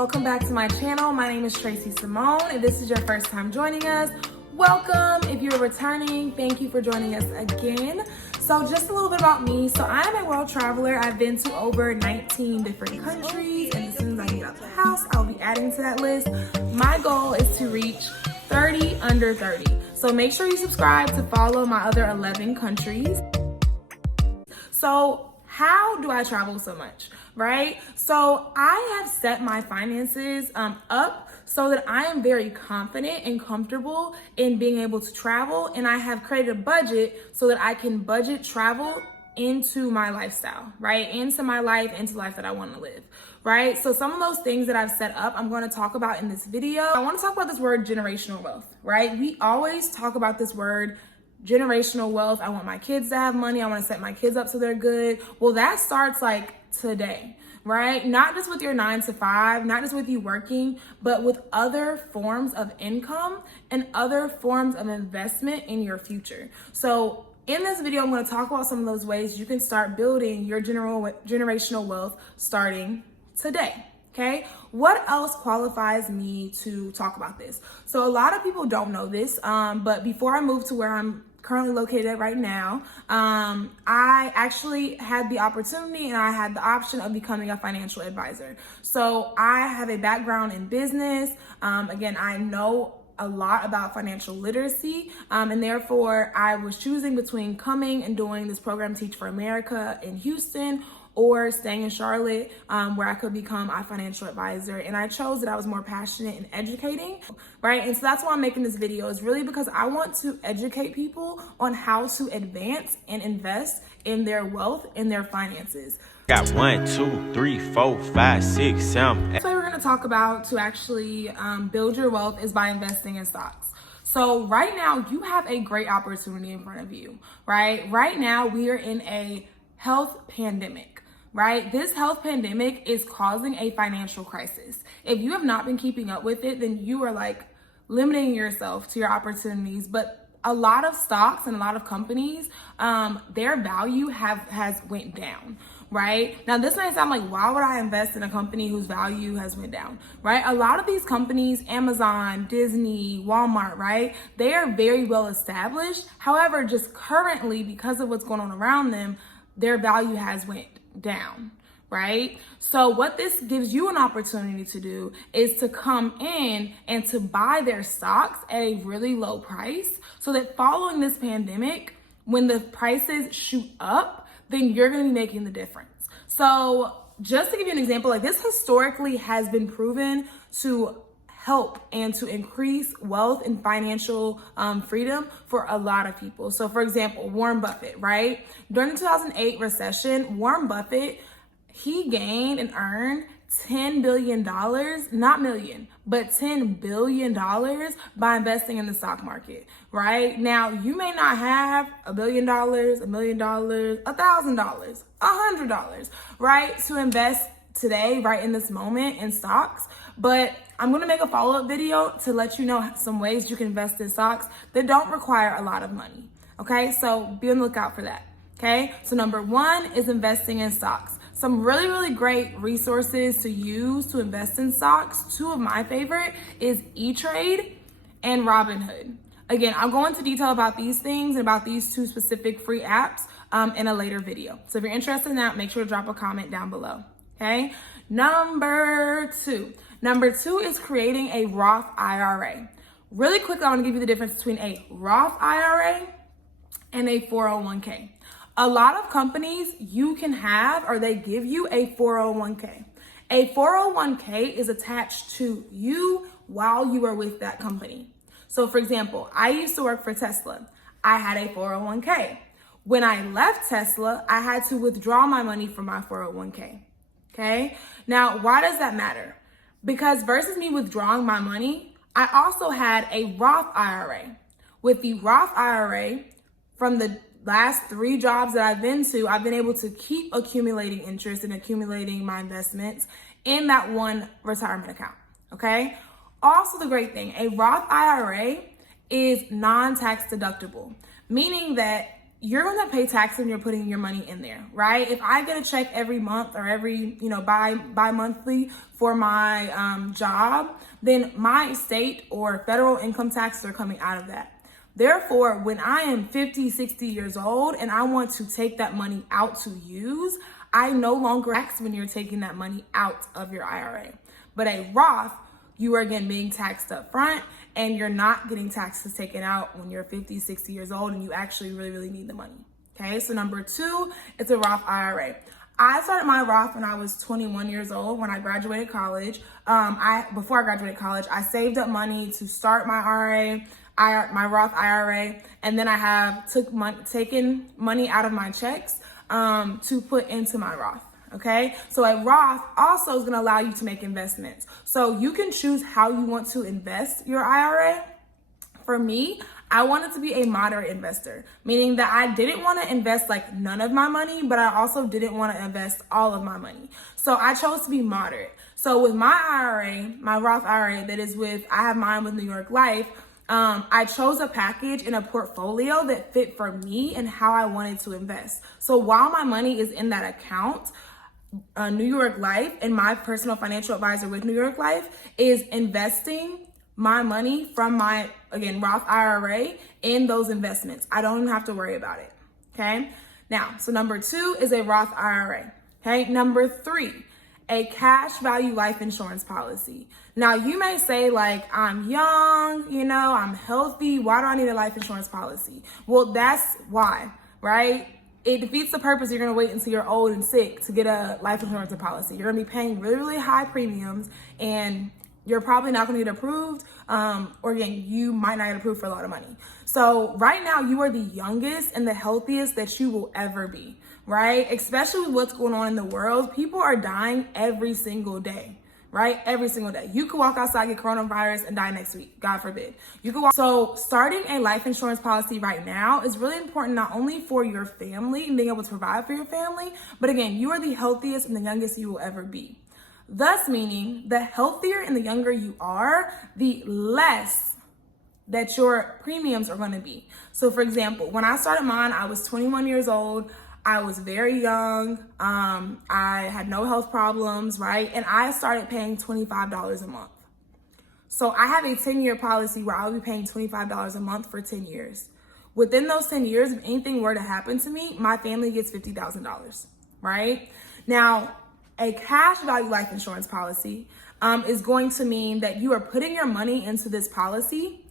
welcome back to my channel. My name is Tracy Simone. If this is your first time joining us, welcome. If you're returning, thank you for joining us again. So just a little bit about me. So I am a world traveler. I've been to over 19 different countries, and as soon as I get out the house, I'll be adding to that list. My goal is to reach 30 under 30. So make sure you subscribe to follow my other 11 countries. So how do I travel so much, right? So I have set my finances up so that I am very confident and comfortable in being able to travel. And I have created a budget so that I can budget travel into my lifestyle, right? Into my life, into the life that I want to live, right? So some of those things that I've set up, I'm going to talk about in this video. I want to talk about this word generational wealth, right? We always talk about this word generational wealth. I want my kids to have money. I want to set my kids up so they're good. Well, that starts like today, right? Not just with your 9 to 5, not just with you working, but with other forms of income and other forms of investment in your future. So in this video, I'm going to talk about some of those ways you can start building your generational wealth starting today. Okay, what else qualifies me to talk about this? So a lot of people don't know this, but before I moved to where I'm currently located right now, I actually had the opportunity and I had the option of becoming a financial advisor. So I have a background in business. Again, I know a lot about financial literacy, and therefore I was choosing between coming and doing this program, Teach for America in Houston, or staying in Charlotte, where I could become a financial advisor. And I chose that I was more passionate in educating, right? And so that's why I'm making this video, is really because I want to educate people on how to advance and invest in their wealth and their finances. Got 1, 2, 3, 4, 5, 6, 7. So we're going to talk about to actually build your wealth is by investing in stocks. So right now you have a great opportunity in front of you, right? Right now we are in a health pandemic, right? This health pandemic is causing a financial crisis. If you have not been keeping up with it, then you are like limiting yourself to your opportunities. But a lot of stocks and a lot of companies, their value has went down, right? Now this might sound like, why would I invest in a company whose value has went down, right? A lot of these companies, Amazon, Disney, Walmart, right? They are very well established. However, just currently, because of what's going on around them, their value has went down, right? So what this gives you an opportunity to do is to come in and to buy their stocks at a really low price, so that following this pandemic, when the prices shoot up, then you're going to be making the difference. So just to give you an example, like this historically has been proven to help and to increase wealth and financial freedom for a lot of people. So for example, Warren Buffett, right? During the 2008 recession, Warren Buffett, he gained and earned $10 billion, not million, but $10 billion by investing in the stock market, right? Now, you may not have $1 billion, $1 million, $1,000, $100, right? To invest today, right in this moment in stocks. But I'm going to make a follow-up video to let you know some ways you can invest in stocks that don't require a lot of money. Okay, so be on the lookout for that. Okay, so number one is investing in stocks. Some really, really great resources to use to invest in stocks. Two of my favorite is E-Trade and Robinhood. Again, I'll go into detail about these things and about these two specific free apps in a later video. So if you're interested in that, make sure to drop a comment down below. Okay, number two is creating a Roth IRA. Really quickly, I want to give you the difference between a Roth IRA and a 401k. A lot of companies you can have, or they give you a 401k. A 401k is attached to you while you are with that company. So for example, I used to work for Tesla. I had a 401k. When I left Tesla, I had to withdraw my money from my 401k. Okay. Now, why does that matter? Because versus me withdrawing my money, I also had a Roth IRA. With the Roth IRA, from the last 3 jobs that I've been to, I've been able to keep accumulating interest and accumulating my investments in that one retirement account. Okay. Also, the great thing, a Roth IRA is non-tax deductible, meaning that you're going to pay tax when you're putting your money in there, right? If I get a check every month or every, bi-monthly for my job, then my state or federal income taxes are coming out of that. Therefore, when I am 50, 60 years old and I want to take that money out to use, I no longer tax when you're taking that money out of your IRA. But a Roth, you are again being taxed up front, and you're not getting taxes taken out when you're 50, 60 years old and you actually really, really need the money. Okay, so number 2, it's a Roth IRA. I started my Roth when I was 21 years old when I graduated college. Before I graduated college, I saved up money to start my my Roth IRA, and then I have taken money out of my checks to put into my Roth. Okay, so a Roth also is going to allow you to make investments. So you can choose how you want to invest your IRA. For me, I wanted to be a moderate investor, meaning that I didn't want to invest like none of my money, but I also didn't want to invest all of my money. So I chose to be moderate. So with my IRA, my Roth IRA, I have mine with New York Life. I chose a package and a portfolio that fit for me and how I wanted to invest. So while my money is in that account, New York Life and my personal financial advisor with New York Life is investing my money from my, again, Roth IRA in those investments. I don't even have to worry about it. Okay. Now, so number 2 is a Roth IRA. Okay. Number 3, a cash value life insurance policy. Now, you may say, like, I'm young, I'm healthy. Why do I need a life insurance policy? Well, that's why, right? It defeats the purpose. You're going to wait until you're old and sick to get a life insurance policy. You're going to be paying really, really high premiums, and you're probably not going to get approved. Or again, you might not get approved for a lot of money. So right now, you are the youngest and the healthiest that you will ever be, right? Especially with what's going on in the world. People are dying every single day. Right? Every single day. You could walk outside, get coronavirus, and die next week. God forbid. So starting a life insurance policy right now is really important, not only for your family and being able to provide for your family, but again, you are the healthiest and the youngest you will ever be. Thus meaning the healthier and the younger you are, the less that your premiums are going to be. So for example, when I started mine, I was 21 years old. I was very young. I had no health problems, right? And I started paying $25 a month. So I have a 10-year policy where I'll be paying $25 a month for 10 years. Within those 10 years, if anything were to happen to me, my family gets $50,000, right? Now, a cash value life insurance policy is going to mean that you are putting your money into this policy,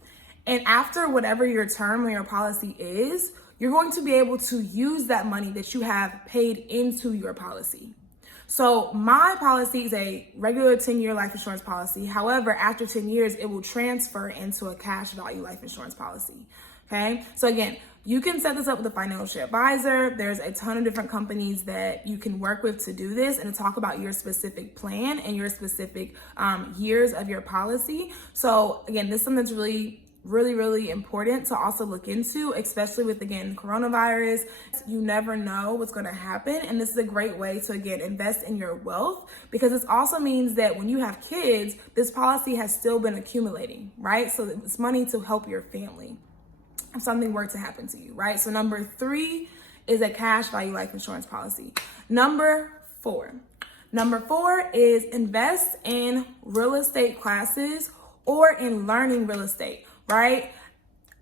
and after whatever your term or your policy is, you're going to be able to use that money that you have paid into your policy. So my policy is a regular 10-year life insurance policy. However, after 10 years, it will transfer into a cash value life insurance policy. Okay. So again, you can set this up with a financial advisor. There's a ton of different companies that you can work with to do this and to talk about your specific plan and your specific years of your policy. So again, this is something that's really important to also look into, especially with, again, coronavirus. You never know what's going to happen, and this is a great way to, again, invest in your wealth, because this also means that when you have kids, this policy has still been accumulating, right? So it's money to help your family if something were to happen to you, right? So number 3 is a cash value life insurance policy. Number 4 is invest in real estate classes or in learning real estate. Right?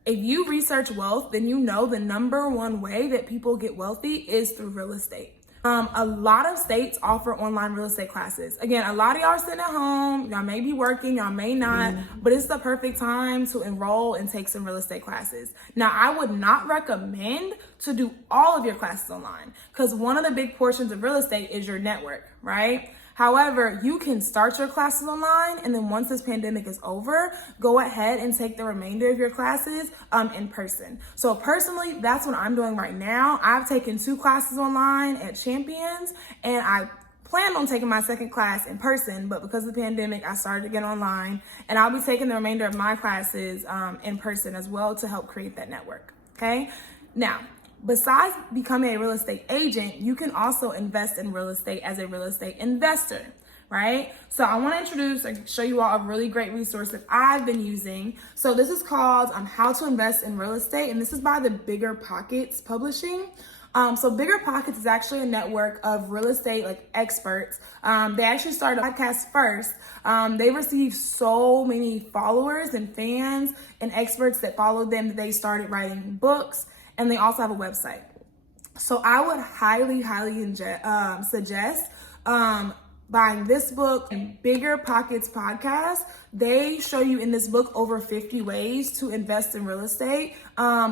If you research wealth, then you know the number one way that people get wealthy is through real estate. A lot of states offer online real estate classes. Again, a lot of y'all are sitting at home, y'all may be working, y'all may not, but it's the perfect time to enroll and take some real estate classes. Now, I would not recommend to do all of your classes online, because one of the big portions of real estate is your network, right? However, you can start your classes online, and then once this pandemic is over, go ahead and take the remainder of your classes in person. So personally, that's what I'm doing right now. I've taken 2 classes online at Champions, and I planned on taking my second class in person, but because of the pandemic, I started again online, and I'll be taking the remainder of my classes in person as well to help create that network, okay? Now, besides becoming a real estate agent, you can also invest in real estate as a real estate investor, right? So I want to introduce and show you all a really great resource that I've been using. So this is called How to Invest in Real Estate, and this is by the Bigger Pockets Publishing. So Bigger Pockets is actually a network of real estate experts. They actually started a podcast first. They received so many followers and fans and experts that followed them that they started writing books, and they also have a website. So I would highly suggest buying this book and Bigger Pockets podcast. They show you in this book over 50 ways to invest in real estate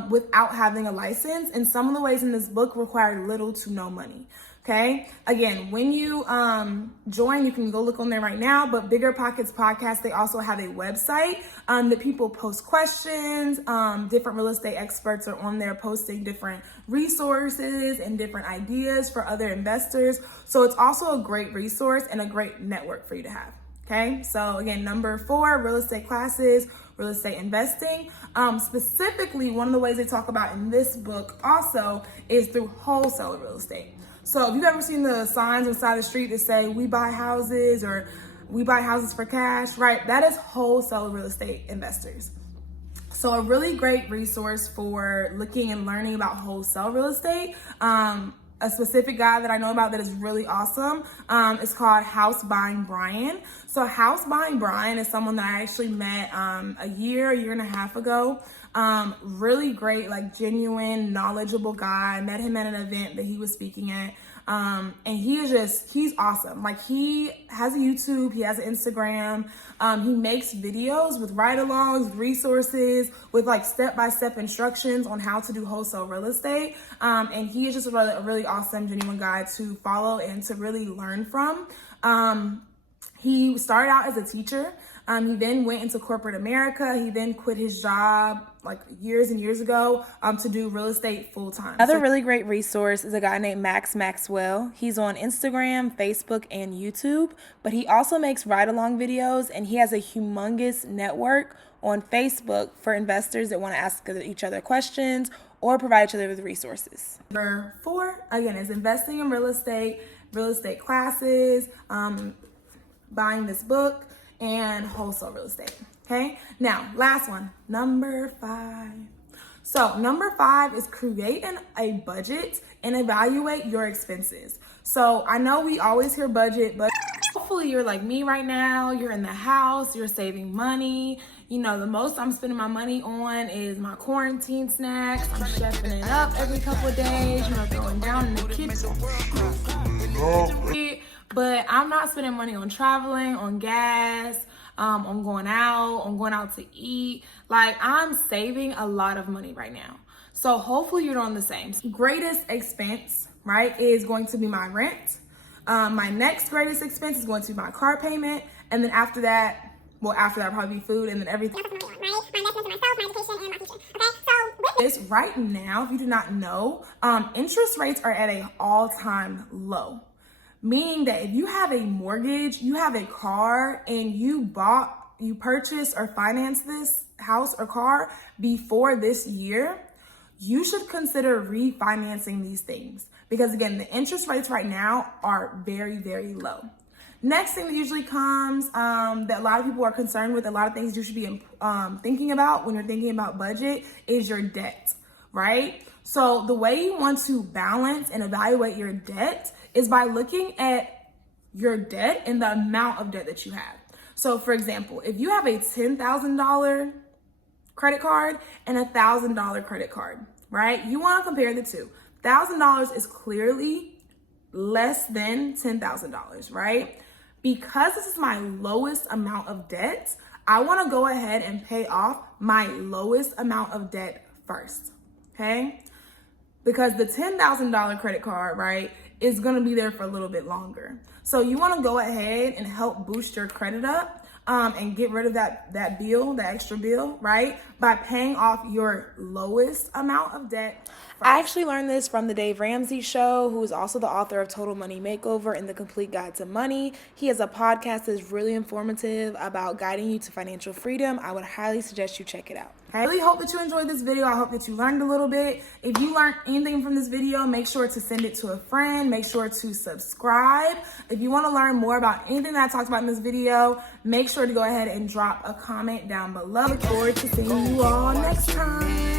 without having a license. And some of the ways in this book require little to no money. Okay. Again, when you join, you can go look on there right now. But Bigger Pockets podcast, they also have a website that people post questions. Different real estate experts are on there posting different resources and different ideas for other investors. So it's also a great resource and a great network for you to have. Okay. So again, number 4, real estate classes, real estate investing. Specifically, one of the ways they talk about in this book also is through wholesale real estate. So if you've ever seen the signs on the side of the street that say, we buy houses or we buy houses for cash, right? That is wholesale real estate investors. So a really great resource for looking and learning about wholesale real estate. A specific guy that I know about that is really awesome is called House Buying Brian. So House Buying Brian is someone that I actually met a year and a half ago. Really great, genuine, knowledgeable guy. I met him at an event that he was speaking at. And he's awesome. He has a YouTube, he has an Instagram. He makes videos with ride-alongs, resources, with step-by-step instructions on how to do wholesale real estate. And he is just a really awesome, genuine guy to follow and to really learn from. He started out as a teacher. He then went into corporate America. He then quit his job years and years ago to do real estate full time. Another really great resource is a guy named Max Maxwell. He's on Instagram, Facebook, and YouTube, but he also makes ride-along videos, and he has a humongous network on Facebook for investors that want to ask each other questions or provide each other with resources. Number 4, again, is investing in real estate classes, buying this book, and wholesale real estate. Okay, now last one, number 5. So number 5 is create a budget and evaluate your expenses. So I know we always hear budget, but hopefully you're like me right now. You're in the house, you're saving money. The most I'm spending my money on is my quarantine snacks. I'm chefing it up every couple of days, throwing down in the kitchen. But I'm not spending money on traveling, on gas, on going out to eat. I'm saving a lot of money right now. So hopefully you're doing the same. Greatest expense, right, is going to be my rent. My next greatest expense is going to be my car payment. And then after that probably be food, and then everything. Right now, if you do not know, interest rates are at an all-time low. Meaning that if you have a mortgage, you have a car, and you purchased or financed this house or car before this year, you should consider refinancing these things. Because again, the interest rates right now are very, very low. Next thing that usually comes that a lot of people are concerned with, a lot of things you should be thinking about when you're thinking about budget is your debt, right? So the way you want to balance and evaluate your debt is by looking at your debt and the amount of debt that you have. So for example, if you have a $10,000 credit card and a $1,000 credit card, right? You want to compare the two. $1,000 is clearly less than $10,000, right? Because this is my lowest amount of debt, I want to go ahead and pay off my lowest amount of debt first, okay? Because the $10,000 credit card, right, is going to be there for a little bit longer. So you want to go ahead and help boost your credit up and get rid of that extra bill, right? By paying off your lowest amount of debt. I actually learned this from the Dave Ramsey Show, who is also the author of Total Money Makeover and The Complete Guide to Money. He has a podcast that's really informative about guiding you to financial freedom. I would highly suggest you check it out. I really hope that you enjoyed this video. I hope that you learned a little bit. If you learned anything from this video, make sure to send it to a friend. Make sure to subscribe. If you want to learn more about anything that I talked about in this video, make sure to go ahead and drop a comment down below. Look forward to seeing you all next time.